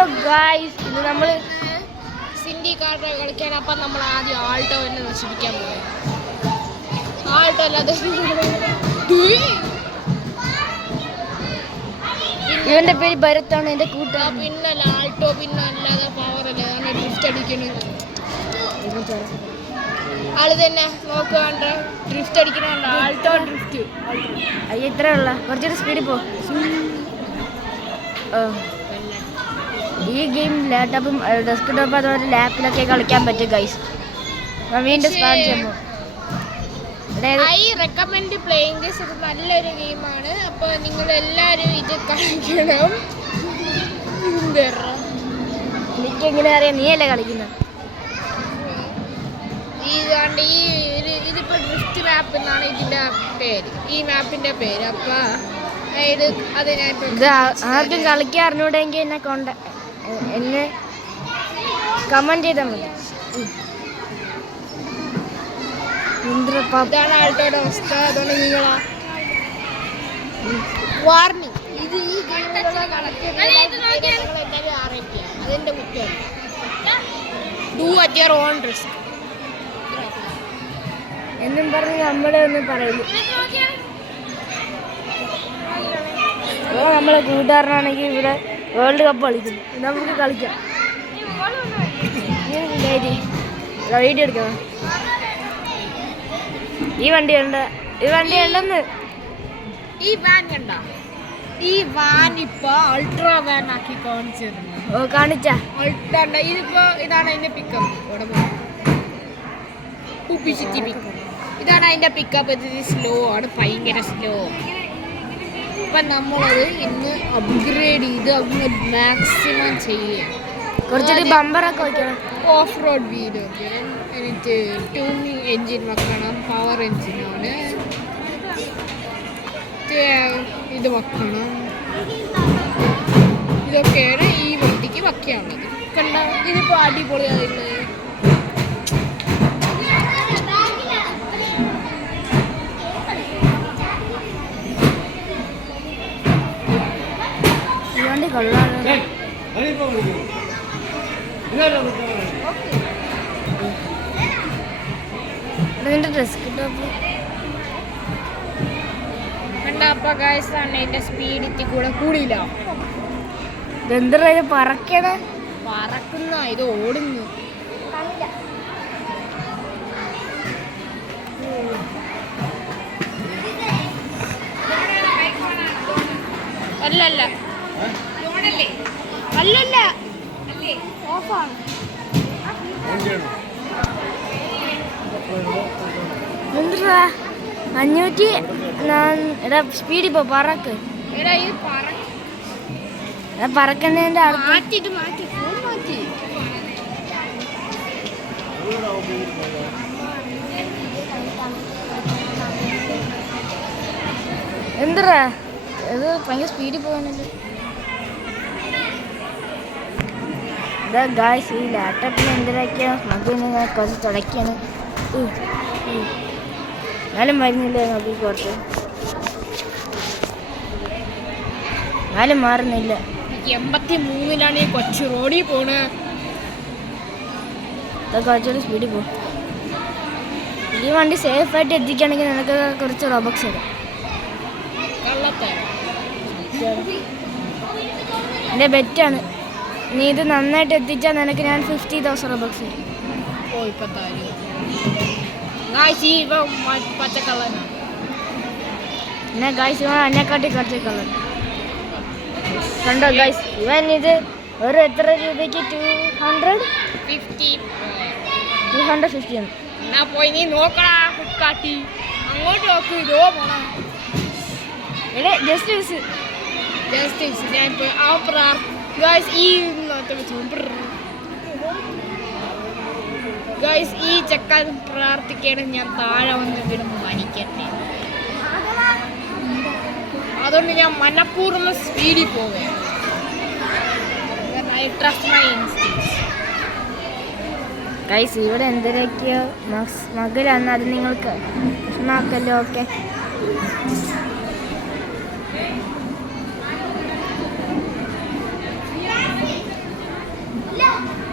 Hello guys, ഇത് നമ്മൾ സിൻഡി card കളിക്കാൻ. അപ്പം നമ്മൾ ആദ്യം ആൾട്ടോ തന്നെ നശിപ്പിക്കാൻ പോകും. ആൾട്ടോ അല്ലാതെ ഇവന്റെ പേര് ഭരത്താണ്, എൻ്റെ കൂട്ടുകാരൻ. പിന്നല്ല ആൾട്ടോ, പിന്നെ അല്ലാതെ പവർ അല്ലേ, അങ്ങനെ ഡ്രിഫ്റ്റ് അടിക്കണ ആള് തന്നെ നോക്കുവാണ്ട് ഡ്രിഫ്റ്റ് അടിക്കണ ആൾട്ടോ ഡ്രിഫ്റ്റ്. അയ്യ ഇത്രേ ഉള്ള കുറച്ചൊരു സ്പീഡിൽ പോ. ഈ ഗെയിം ലാപ്ടോപ്പും ഡെസ്ക്ടോപ്പ് അതുപോലെ ലാപ്പിലൊക്കെ കളിക്കാൻ പറ്റും ഗൈസ്. വീണ്ടും സ്റ്റാർട്ട് ചെയ്യുമ്പോൾ ഐ റെക്കമെൻഡ് പ്ലേയിങ് ദിസ്. ഇത് നല്ലൊരു ഗെയിമാണ്. അപ്പോൾ നിങ്ങൾ എല്ലാവരും ഇത് കളിക്കണം. എനിക്കെങ്ങനെ അറിയാം, നീയല്ലേ കളിക്കുന്നത്? ഇതിപ്പോൾ ഡ്രിഫ്റ്റ് മാപ്പ് എന്നാണ് ഇതിൻ്റെ പേര്, ഈ മാപ്പിൻ്റെ പേര്. അപ്പോൾ അത് ഞാൻ ഇത് ആർക്കും കളിക്കാൻ അറിഞ്ഞൂടെങ്കിൽ എന്നെ കമൻറ്റ് ചെയ്താൽ മതി. ഇതാണ് ആൾട്ടോയുടെ അവസ്ഥ. അതുകൊണ്ട് നിങ്ങളാ വാർണിംഗ്. ഇത് ഈ എല്ലാവരും അറിയിക്കുക, അതെൻ്റെ കുറ്റമാണ്. Do at your own risk എന്നും പറഞ്ഞ് നമ്മളെ ഒന്നും പറയുന്നു. നമ്മളെ കൂട്ടുകാരനാണെങ്കിൽ ഇവിടെ വേൾഡ് കപ്പ് കളിക്കുന്നു, നമുക്ക് കളിക്കാം. വീഡിയോ എടുക്കണം. ഈ വണ്ടി ഉണ്ടെന്ന്. ഈ വാൻ കണ്ട, ഈ വാൻ ഇപ്പൊ അൾട്രാ വാൻ ആക്കി കാണിച്ചിരുന്നു. കാണിച്ചാ ഇതിപ്പോ ഇതാണ് അതിന്റെ പിക്കപ്പ്. ഇതാണ് അതിന്റെ പിക്കപ്പ്. ഇത് സ്ലോ ആണ്, ഭയങ്കര സ്ലോ. അപ്പം നമ്മളത് ഇന്ന് അപ്ഗ്രേഡ് ചെയ്ത് അങ്ങ് മാക്സിമം ചെയ്യുക. കുറച്ചൊരു ബമ്പറൊക്കെ വയ്ക്കണം, ഓഫ് റോഡ് വീട് വയ്ക്കണം, എന്നിട്ട് ട്യൂണിങ് എൻജിൻ വെക്കണം, പവർ എൻജിനാണ് ഇത് വെക്കണം. ഇതൊക്കെയാണ് ഈ വണ്ടിക്ക് വയ്ക്കാനുള്ളത്. കണ്ട, ഇതിപ്പോൾ അടിപൊളിയായിട്ട് കണ്ടപ്പോ ഗൈസാണ് അതിന്റെ സ്പീഡ് ഇത്തി കൂടെ കൂടിയില്ല. എന്താ പറക്കുന്ന ഇത് ഓടുന്നു. അല്ലല്ല അല്ലല്ല ഓഫാണ്. എന്താ 500 സ്പീഡിൽ പോ, പറക്ക്. പറക്കുന്നതിന്റെ എന്താ ഇത് ഭയങ്കര സ്പീഡിൽ പോകാനല്ലേ. ഗായ്സ്, ഈ ലാപ്ടോപ്പിൽ എന്തിനൊക്കെയാ മകന് കുറച്ച് തുടയ്ക്കാണ്. എന്നാലും വരുന്നില്ല മതി, കുറച്ച് എന്നാലും മാറുന്നില്ല. 83-ലാണ് ഈ കൊച്ചു റോഡിൽ പോണ്. കുറച്ചുകൂടി സ്പീഡിൽ പോകും. ഈ വണ്ടി സേഫായിട്ട് എത്തിക്കുകയാണെങ്കിൽ നിനക്ക് കുറച്ച് റോബക്സ് ഇടാം. എൻ്റെ ബെറ്റാണ്, നീ ഇത് നന്നായിട്ട് എത്തിച്ചാൽ നിനക്ക് ഞാൻ 50,000 റോബക്സ് തരും. പിന്നെ ഗായ്സ്, ഇവൻ എന്നെക്കാട്ടി കുറച്ച് കളർ കണ്ടോ ഗായ്സ്. ഇവൻ ഇത് ഒരു എത്ര രൂപയ്ക്ക് 250 ആണ്. പോയി നീ നോക്കടാ കാട്ടി, അങ്ങോട്ട് നോക്ക്. ഇതോ പോണ ജസ്റ്റ് ഞാൻ ഈ ചെക്കൻ പ്രാർത്ഥിക്കണം, ഞാൻ താഴെ വന്നെങ്കിലും മരിക്കട്ടെ. അതുകൊണ്ട് ഞാൻ മനഃപൂർവ്വം സ്പീഡിൽ പോവുകയാണ്. ഗൈസ്, ഇവിടെ എന്തൊക്കെയോ മകളാണ്, അത് നിങ്ങൾക്ക് പ്രശ്നമാക്കല്ലോ. ഓക്കെ,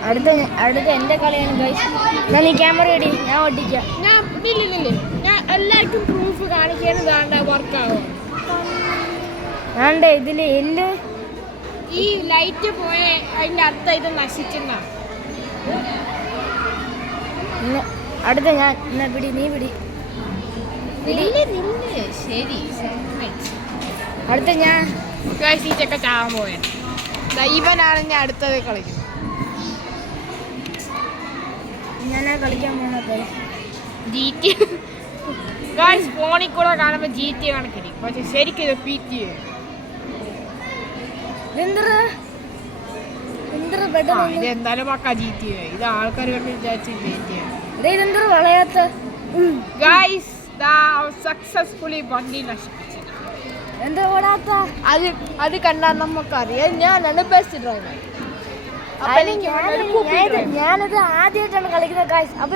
അടുത്ത എൻ്റെ കളിയാണ് ഗൈസ്. ഞാൻ ഈ ക്യാമറ ഇടി, ഞാൻ ഓടിക്കാം. ഞാൻ എല്ലാവർക്കും പ്രൂഫ് കാണിക്കാൻ വേണ്ട വർക്കാവും. വേണ്ടേ ഇതിൽ എല്ല് ഈ ലൈറ്റ് പോയ അതിൻ്റെ അർത്ഥം ഇത് നശിച്ചെന്ന. അടുത്ത ഞാൻ എന്നാ പിടി, നീ പിടി. ശരി. അടുത്ത ഞാൻ ഈ ചെക്ക ചാവാൻ പോയാൽ ഇവനാണ് ഞാൻ അടുത്തത് കളിക്കുന്നത്. ഞാനാ കളിക്കാൻ പോണ GT ഫോണിൽ കൂടെ കാണുമ്പോൾ GT കണക്കിരി, പക്ഷെ ശരിക്കും ഇത് PT. ഇതെന്തായാലും പക്ക GT. ഇത് ആൾക്കാർ കണ്ട് വിചാരിച്ച് GT വളയാത്ത ഗൈസ് സക്സസ്ഫുള്ളി വണ്ടി നശിപ്പിച്ചു. എന്താ ഓടാത്ത? അത് കണ്ടാൽ നമുക്കറിയാം ഞാനാണ് ബെസ്റ്റ് ഡ്രൈവർ. ഞാനത് ആദ്യമായിട്ടാണ് കളിക്കുന്നത് ഗൈസ്. അപ്പൊ